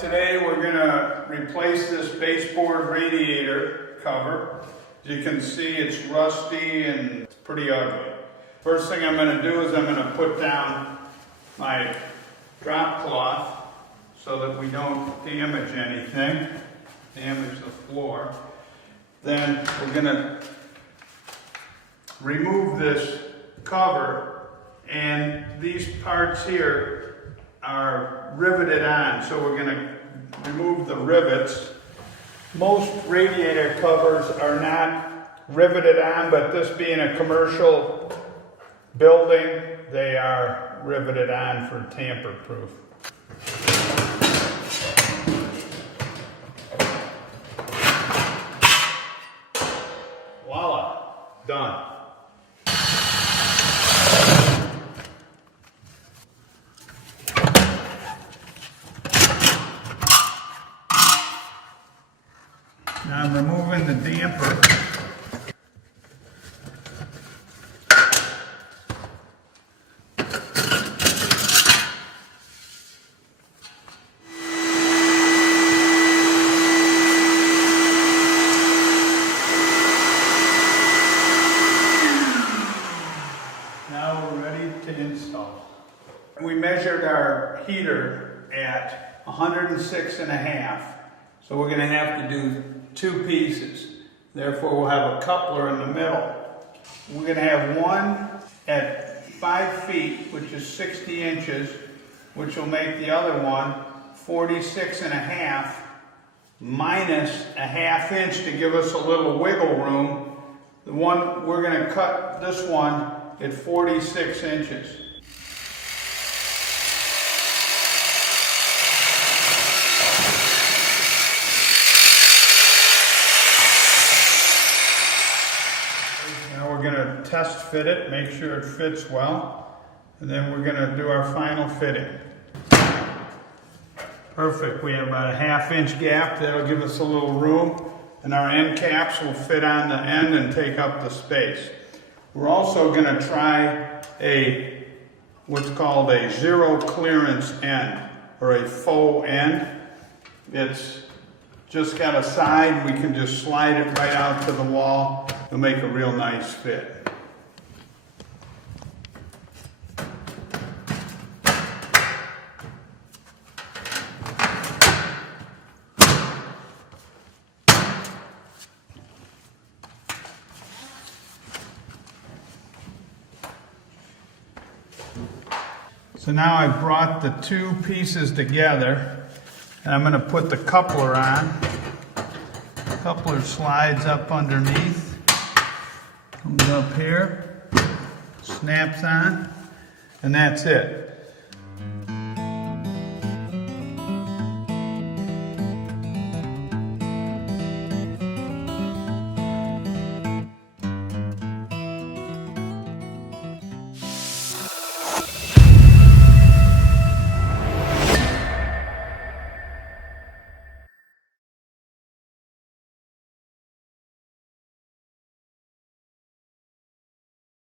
Today we're going to replace this baseboard radiator cover. As you can see, it's rusty and it's pretty ugly. First thing I'm going to do is I'm going to put down my drop cloth so that we don't damage anything, damage the floor. Then we're going to remove this cover, and these parts here are riveted on, so we're going to remove the rivets. Most radiator covers are not riveted on, but this being a commercial building, they are riveted on for tamper-proof. Voila, done. Now I'm removing the damper. Now we're ready to install. We measured our heater at 106.5. So we're going to have to do 2 pieces. Therefore, we'll have a coupler in the middle. We're going to have one at 5 feet, which is 60 inches, which will make the other one 46.5 minus a ½ inch to give us a little wiggle room. The one we're going to cut this one at 46 inches. We're going to test fit it, make sure it fits well, and then we're going to do our final fitting. Perfect. We have about a ½ inch gap. That'll give us a little room, and our end caps will fit on the end and take up the space. We're also going to try what's called a zero clearance end, or a faux end. It's just got a side. We can just slide it right out to the wall. It'll make a real nice fit. So now I've brought the 2 pieces together, and I'm going to put the coupler on. The coupler slides up underneath. Comes up here, snaps on, and that's it.